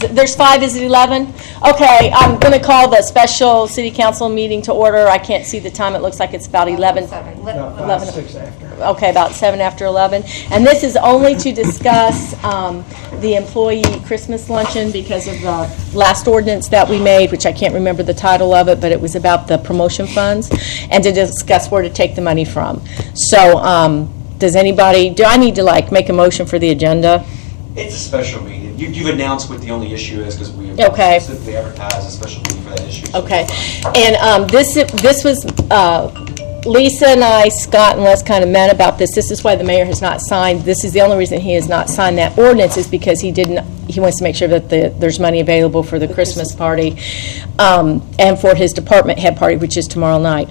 There's 5, is it 11? Okay, I'm going to call the special city council meeting to order. I can't see the time. It looks like it's about 11. 6 after. Okay, about 7 after 11. And this is only to discuss the employee Christmas luncheon because of the last ordinance that we made, which I can't remember the title of it, but it was about the promotion funds, and to discuss where to take the money from. So does anybody, do I need to make a motion for the agenda? It's a special meeting. You've announced what the only issue is because we Okay. specifically advertised a special meeting for that issue. So Okay. it's fine. And this was, Lisa and I, Scott and Les kind of met about this. This is why the mayor has not signed, this is the only reason he has not signed that ordinance is because he wants to make sure that there's money available for the Christmas party and for his department head party, which is tomorrow night.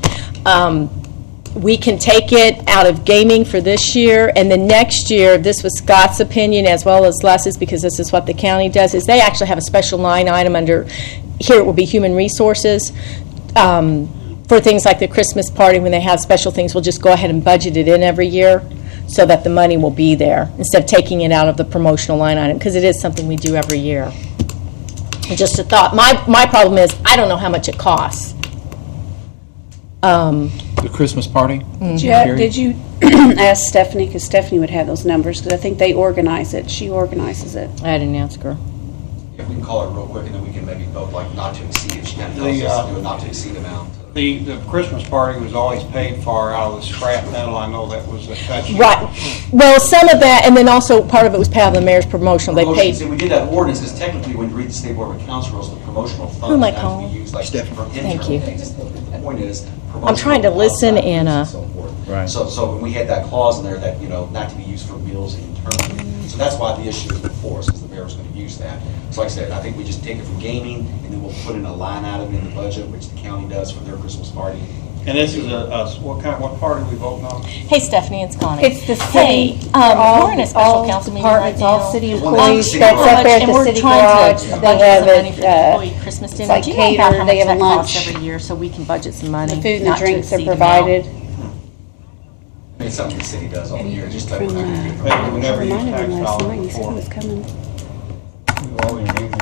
We can take it out of gaming for this year, and then next year, this was Scott's opinion as well as Les's, because this is what the county does, is they actually have a special line item under, here it will be human resources, for things like the Christmas party, when they have special things, we'll just go ahead and budget it in every year so that the money will be there, instead of taking it out of the promotional line item, because it is something we do every year. And just a thought, my problem is, I don't know how much it costs. The Christmas party? Did you ask Stephanie, because Stephanie would have those numbers, because I think they organize it, she organizes it. I didn't ask her. If we can call it real quick and then we can maybe vote not to exceed, if she kind of tells us to do a not to exceed amount. The Christmas party was always paid for out of the scrap metal. I know that was a touchy. Right. Well, some of that, and then also part of it was paid out of the mayor's promotional. They Promotion, paid. see, we did that ordinance because technically when you read the State Board of Accounts rules, the promotional funds am I have to calling? be used for Thank internal you. things. The point is, I'm trying to listen and, so forth. Right. So when we had that clause in there that, not to be used for meals internally. So that's why the issue is before us, because the mayor was going to use that. So like I said, I think we just take it from gaming, and then we'll put in a line item in the budget, which the county does for their Christmas party. And this is what party we voting on? Hey, Stephanie, it's Connie. It's the Hey, city, we're in a special all council meeting right departments, now. all city Well, employees, city that's garage. up there at And the we're city trying garage, to they budget have some money for the it, employee Christmas dinner. like Do you know about catered, how they much have that a costs lunch. every year, so we can budget some money? the food and the not to drinks are exceed amount? provided. It's something the city does all year, just like. Maybe we never used Reminded tax him last dollars night, he said he before. was coming. We've always used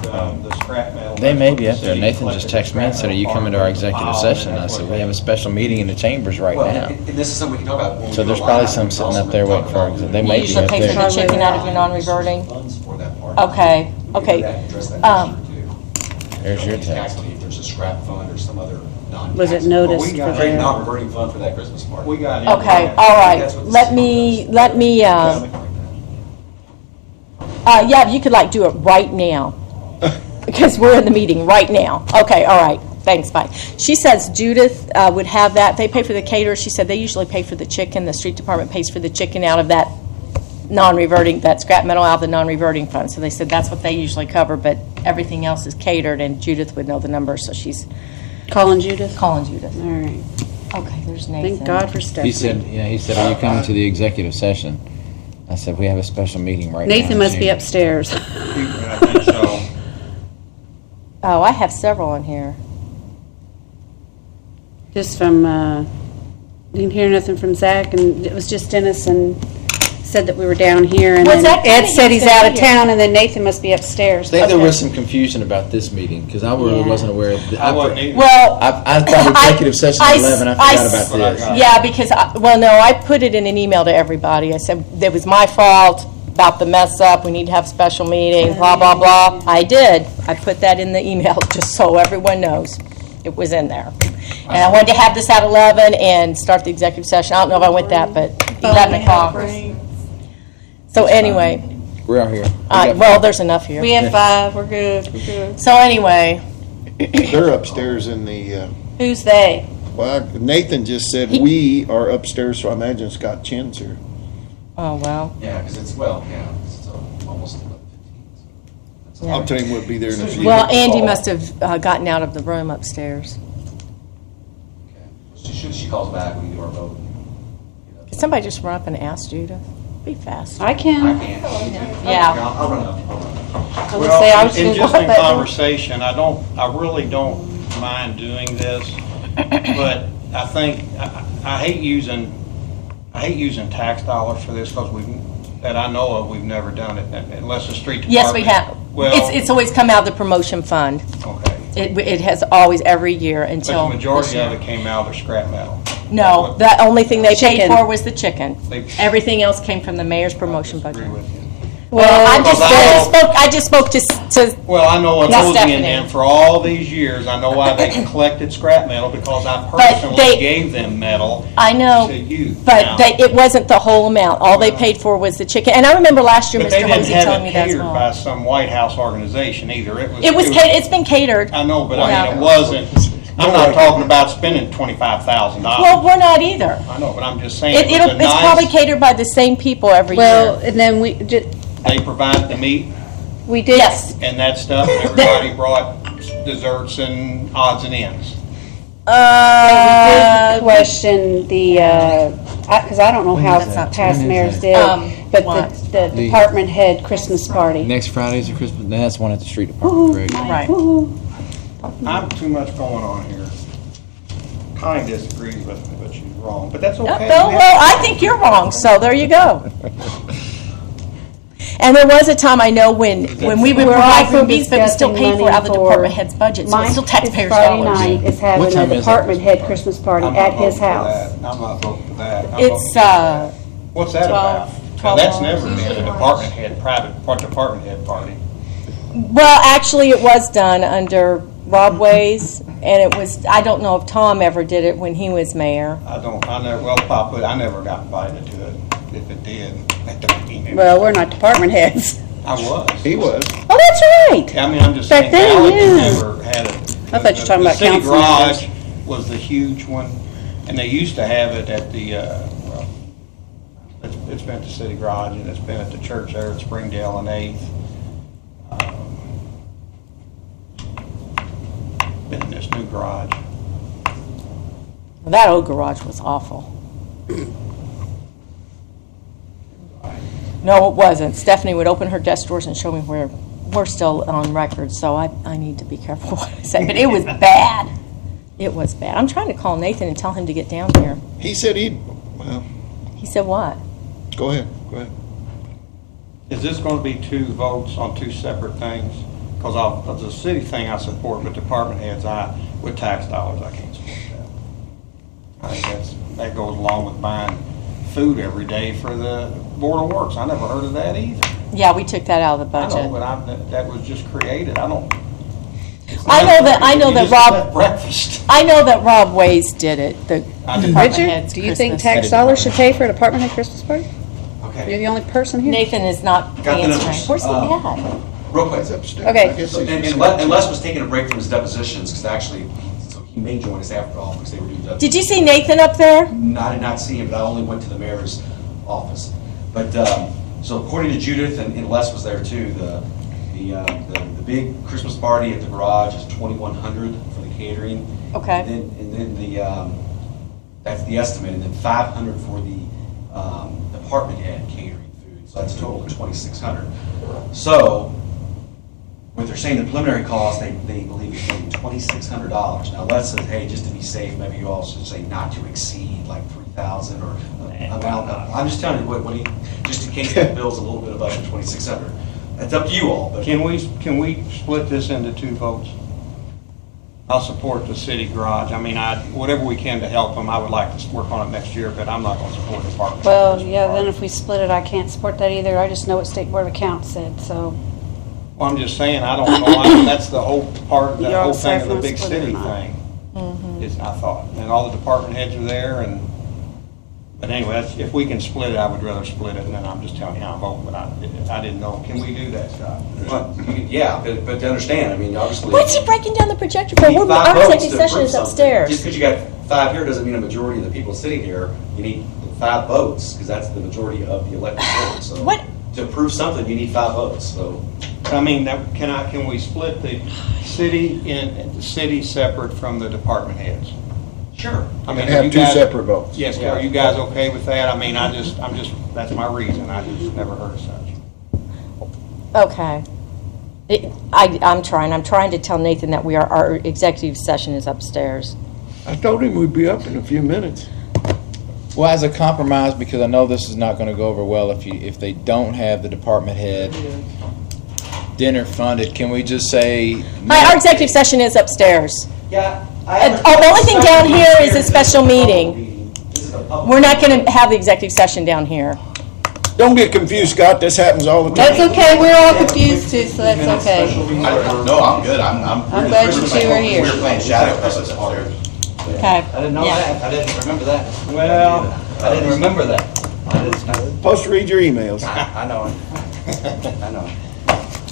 the scrap metal. They may be up That's what there. the Nathan city just collected texted me and the said, are you scrap coming to metal our executive pile, session? and I that's said, what we have a they- special meeting in the chambers right Well, now. and this is something we can talk about. When we So do there's a probably line some item, sitting also up there talk waiting for about- it. They You may be usually up pay for there. the chicken out of your non-reverting? Funds for that party. Okay, We can okay. do that and address that issue, too. There's your Exactly, text. if there's a scrap fund or some other non. Was it noticed got for it. their, Non-reverting fund for that Christmas party. We got it. Okay, all right. That's what the Let city me, does. let me, Something like that. yeah, you could do it right now. Because we're in the meeting right now. Okay, all right. Thanks, bye. She says Judith would have that. They pay for the caterer. She said they usually pay for the chicken. The street department pays for the chicken out of that non-reverting, that scrap metal out of the non-reverting fund. So they said that's what they usually cover, but everything else is catered, and Judith would know the numbers, so she's calling Judith? calling Judith. All right, Okay, there's Nathan. thank God for Stephanie. He said, are you coming to the executive session? I said, we have a special meeting right now. Nathan in must be chambers." upstairs. I think so. Oh, I have several on here. Just from, didn't hear nothing from Zach, and it was just Dennis and said that we were down here, and Well, then Zach told me Ed he said was he's gonna out be of here. town, and then Nathan must be upstairs. I think there Okay. was some confusion about this meeting, because I really Yeah. wasn't aware of. I wasn't either. Well, I thought executive session I- at 11, I I- forgot about But I this. got it. yeah, because, I put it in an email to everybody. I said, it was my fault about the mess up, we need to have a special meeting, blah, blah, blah. I did. I put that in the email, just so everyone knows. It was in there. And I wanted to have this at 11 and start the executive session. I don't know if I went that, but 11 o'clock. So anyway, We're out here. We got- well, there's enough here. We have 5, we're good, we're good. So anyway, They're upstairs in the, Who's they? well, Nathan just said we are upstairs, so I imagine Scott Chin's here. oh, well. Yeah, because it's almost 11:15. I'll tell him we'll be there in a few. Well, Andy must have gotten out of the room upstairs. She calls back, we can do our vote. Could somebody just run up and ask Judith? Be fast. I I can. can't. Yeah. I'll run up. I would say I was In gonna just go in up, but- conversation, I really don't mind doing this, but I think, I hate using tax dollars for this, because that I know of, we've never done it, unless the street department. Yes, we have. Well, It's always come out of the promotion fund. okay. It has always, every year But until the this majority year. of it came out of scrap metal. No, the only thing they paid Chicken. for was the chicken. They- Everything else came from the mayor's promotion Agree budget. with you. Well, I just spoke to, Well, I know what Not Hosey Stephanie. and them, for all these years, I know why they collected scrap metal, because I they- personally gave them metal I know, to you. but Now, it wasn't the whole amount. All they paid for was the chicken. And I remember last year, But they Mr. didn't Hosey have telling me it that as catered well. by some White House organization either. It's been catered. I know, but Yeah. I mean, it wasn't, I'm not talking about spending $25,000. Well, we're not either. I know, but I'm just saying, it was a It's probably nice, catered by the same people every Well, year. and then they provided the meat we did. Yes. and that stuff, and everybody brought desserts and odds and ends. We did question the, because I don't know how That's not past true. mayors did, but what? the department head Christmas party. Next Friday's a Christmas, that's one at the street department, correct? Right. Woo-hoo. I'm too much going on here. Connie disagrees with me, but she's wrong, but that's No, okay. no, well, I think you're wrong, so there you go. And there was a time, I know, when we would We're provide also freebies, but we still discussing paid for it out of the money department for head's budget, so it's Mike, still taxpayers' Friday dollars. night is What having time a is that department head Christmas party I'm not at his voting for house. that. I'm not voting for that. I'm It's, voting- What's that 12 about? Now, that's $12. never been a department head, department head party. well, actually, it was done under Rob Ways, and it was, I don't know if Tom ever did it when he was mayor. I never, well, Pop, I never got invited to it. If it did, that don't mean anything. Well, we're not department heads. I was. He was. Oh, that's right. I mean, I'm just Back saying, then, Gallagher yeah. never had it. I thought you were talking about The council city garage members. was the huge one, and they used to have it at the, well, it's been at the city garage, and it's been at the church there at Springdale and 8th. Been in this new garage. That old garage was awful. No, it wasn't. Stephanie would open her desk drawers and show me where we're still on record, so I need to be careful what I say. But it was bad. It was bad. I'm trying to call Nathan and tell him to get down here. He said well, He said what? go ahead. Is this going to be two votes on two separate things? Because of the city thing I support, but department heads, with tax dollars, I can't support that. I think that goes along with buying food every day for the Board of Works. I never heard of that either. Yeah, we took that out of the I know, budget. but that was just created. I know You that just Rob- had breakfast. I know that Rob Ways did it, the I did. department Richard, head's do you think Christmas. tax dollars should pay for a department head Christmas party? You're Okay, the only person here. Nathan is not Got the answering. numbers. Where's the dad? real quick. He's upstairs. Okay. I guess So, he's and upstairs. Les was taking a break from his depositions, because actually, so he may join us after all, because they were doing depositions. Did you see Nathan up there? I did not see him, but I only went to the mayor's office. But, so according to Judith, and Les was there too, the big Christmas party at the garage is $2,100 for the catering. Okay. And then the, that's the estimate, and then $500 for the department head catering food. So that's a total of $2,600. So, what they're saying, the preliminary cost, they believe is maybe $2,600. Now, Les says, hey, just to be safe, maybe you all should say not to exceed like 3,000 or amount. I'm just telling you what he, just in case that bill's a little bit above the 2,600. It's up to you all, but. Can we split this into two votes? I'll support the city garage. I mean, whatever we can to help them, I would like to work on it next year, but I'm not going to support the department. Well, yeah, then if we split it, I can't support that either. I just know what State Board of Accounts said, so. Well, I'm just saying, I don't know, that's the whole part, the You're whole all thing of the sorry for big splitting city or not. thing. Is, I thought, and all the department heads are there, but anyway, if we can split it, I would rather split it, and then I'm just telling you how I'm voting, but I didn't know, can we do that, Scott? Well, yeah, but to understand, I mean, obviously. What's he breaking down the projector you for? need Our 5 votes executive to session approve is something. upstairs. Just because you got 5 here doesn't mean a majority of the people sitting here. You need 5 votes, because that's the majority of the elected board. So What? to approve something, you need 5 votes, so. I mean, can we split the city separate from the department heads? Sure. I mean, And are have you two guys- separate votes. Yes, are you guys okay with that? I mean, that's my reason, I just never heard of such. Okay. I'm trying to tell Nathan that our executive session is upstairs. I told him we'd be up in a few minutes. Well, as a compromise, because I know this is not gonna go over well if they don't have the department head dinner funded, can we just say? Our executive session is upstairs. Yeah. The only thing down here is a special meeting. We're not going to have the executive session down here. Don't get confused, Scott, this happens all the time. That's okay, we're all confused too, so that's okay. No, I'm good. I'm glad you two are here. We were playing Shadow Christmas party. Okay. I didn't know Yeah. that. I didn't remember that. Well, I didn't remember that. I didn't. Supposed to read your emails. I know it. I know it.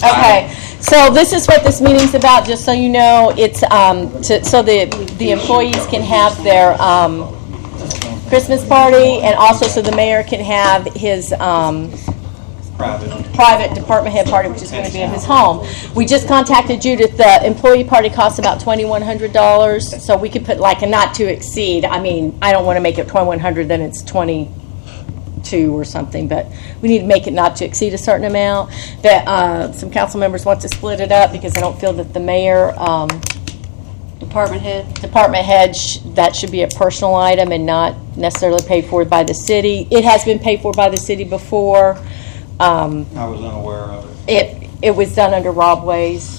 Okay, so this is what this meeting's about, just so you know. It's so the employees can have their Christmas party, and also so the mayor can have his private. private department head party, which is going to be at his home. We just contacted Judith. The employee party costs about $2,100, so we could put like a not to exceed. I mean, I don't want to make it 2,100, then it's 22 or something, but we need to make it not to exceed a certain amount. That some council members want to split it up because I don't feel that the mayor Department head? department head, that should be a personal item and not necessarily paid for by the city. It has been paid for by the city before. I was unaware of it. It was done under Rob Ways.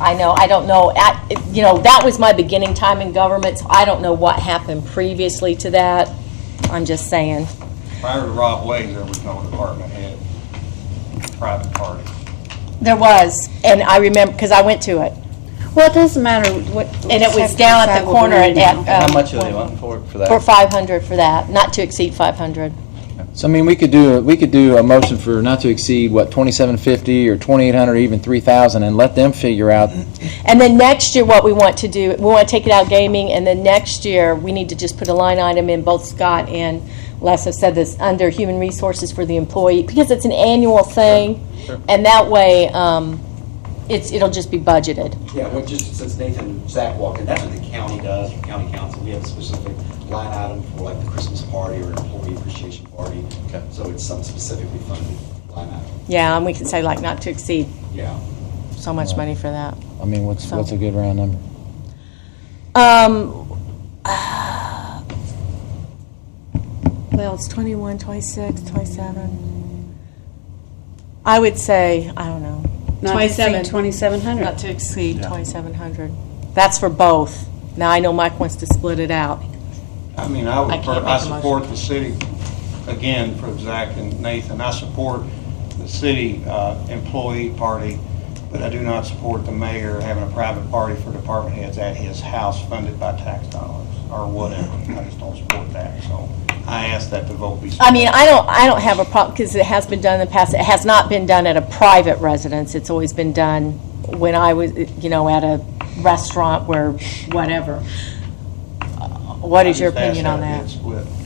I don't know, that was my beginning time in government, so I don't know what happened previously to that. I'm just saying. Prior to Rob Ways, there was no department head private party. There was, and I remember, because I went to it. Well, it doesn't matter what. And it was down at the corner at. How much are they wanting for that? For 500 for that, not to exceed 500. So I mean, we could do a motion for not to exceed, what, $2,750 or $2,800 or even $3,000, and let them figure out. And then next year, what we want to do, we want to take it out gaming, and then next year, we need to just put a line item in. Both Scott and Les have said this, under human resources for the employee, because it's an annual thing, and that way, it'll just be budgeted. Yeah, well, just since Nathan and Zach walked in, that's what the county does, for county council. We have a specific line item for like the Christmas party or an employee appreciation party. Okay. So it's some specifically funded line item. Yeah, and we can say like not to exceed Yeah. so much money for that. I mean, what's a good round number? Well, it's 21, 26, 27. I would say, I don't know. Not to exceed 2,700. Not to exceed 2,700. That's for both. Now, I know Mike wants to split it out. I mean, I can't make I a support the city, again, for Zach and Nathan, I support the city employee party, but I do not support the mayor having a private party for department heads at his house funded by tax dollars or whatever. I just don't support that, so I ask that the vote be. I mean, I don't have a problem, because it has been done in the past. It has not been done at a private residence. It's always been done when I was, at a restaurant where, whatever. What is your opinion on that?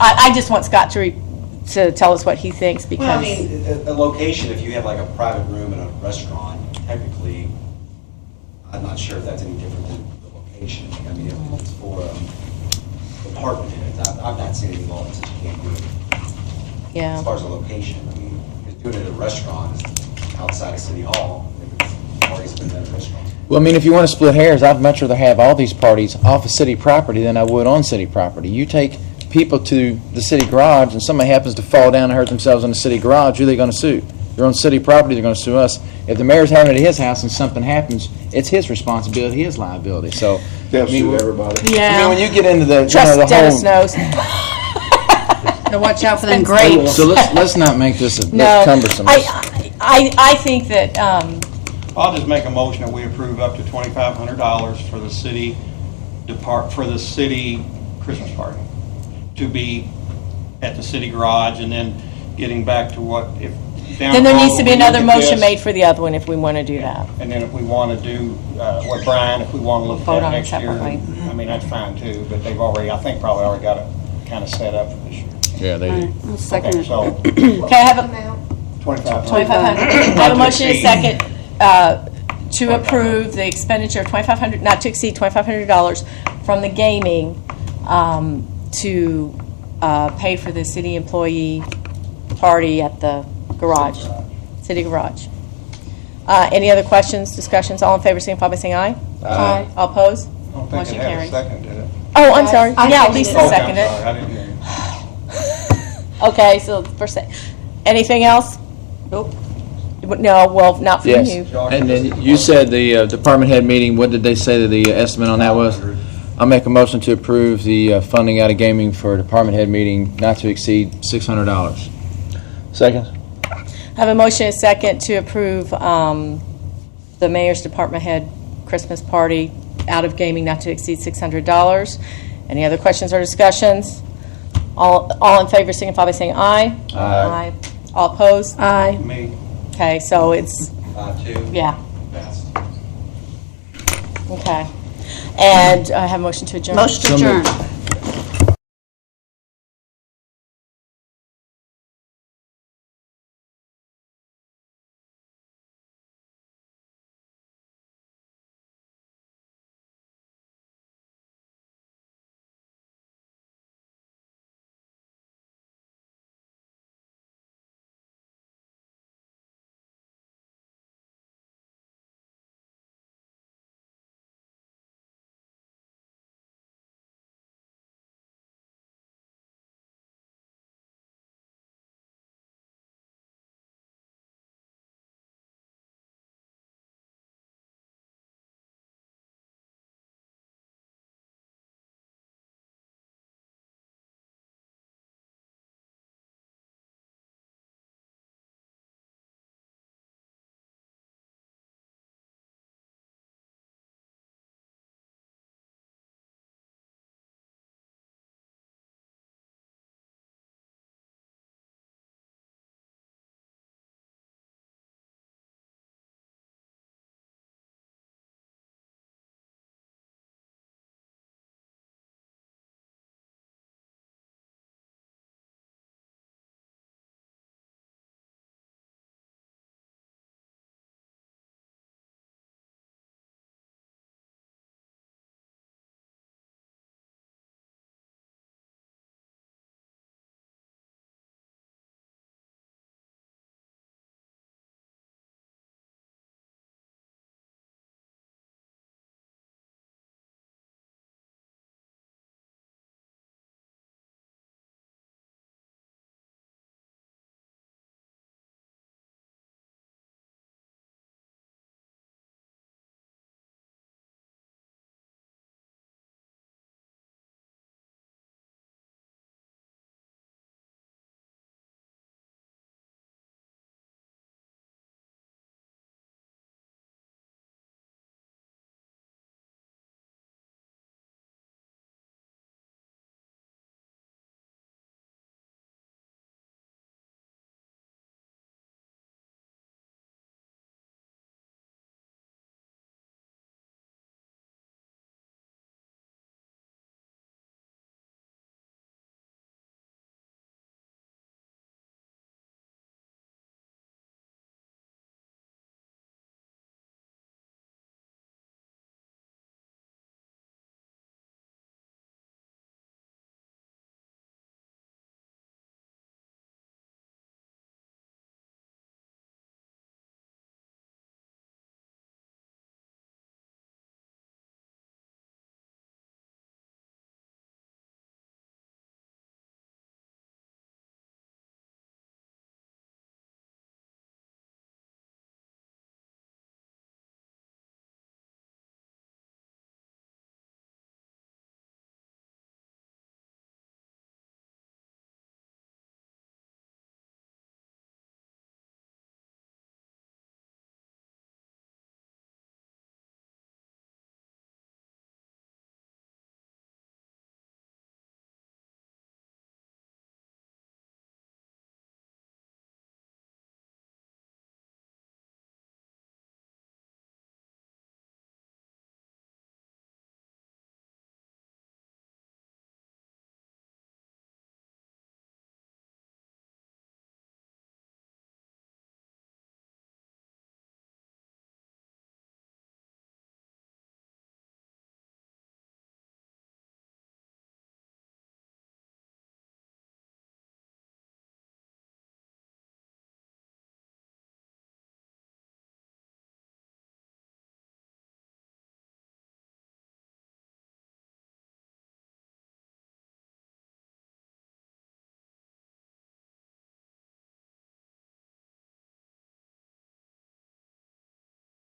I just want Scott to tell us what he thinks, because. Well, I mean, a location, if you have like a private room in a restaurant, technically, I'm not sure if that's any different than the location. I mean, if it's for apartment heads, I've not seen any law that says you can't do it. Yeah. As far as the location, I mean, if you're doing it at a restaurant, it's outside of City Hall, if it's already been at a restaurant. Well, I mean, if you want to split hairs, I'd much rather have all these parties off of city property than I would on city property. You take people to the city garage and somebody happens to fall down and hurt themselves in the city garage, who are they going to sue? They're on city property, they're going to sue us. If the mayor's having it at his house and something happens, it's his responsibility, his liability. So, They'll I mean, sue everybody. Yeah. I mean, when you get into the, Trust the Dennis whole. knows. So watch out for them grapes. So let's not make this No. cumbersome. I think that, I'll just make a motion that we approve up to $2,500 for the city Christmas party to be at the city garage, and then getting back to what if down then there the road needs to be when we another look at motion this, made for the other one if we want to do that. And then if we want to do what Brian, if we want to look Vote at on it next year, separately. I mean, that's fine too. But they've already, I think, probably already got it kind of set up for this year. Yeah, they do. I'll second Okay, it. so Okay, I have a, 2,500. 2,500. I have a motion and a second to approve the expenditure of $2,500, not to exceed $2,500 from the gaming to pay for the city employee party at the garage, city garage. Any other questions, discussions? All in favor, signify by saying aye. Aye. All opposed? I don't think Motion it had a carries. second, did it? Oh, I'm sorry. I Yeah, seconded Lisa it. Okay, I'm seconded sorry, it. I didn't hear you. Okay, so anything else? Nope. Do No, well, not from Yes. you. And then you said the department head meeting, what did they say that the estimate on that was? I'll make a motion to approve the funding out of gaming for department head meeting not to exceed $600. Second. I have a motion and a second to approve the mayor's department head Christmas party out of gaming not to exceed $600. Any other questions or discussions? All in favor signify by saying aye. Aye. All opposed? Aye. Me, Okay, so it's, 5-2. yeah, Passed. okay. And I have a motion to adjourn. Motion to So moved. adjourn.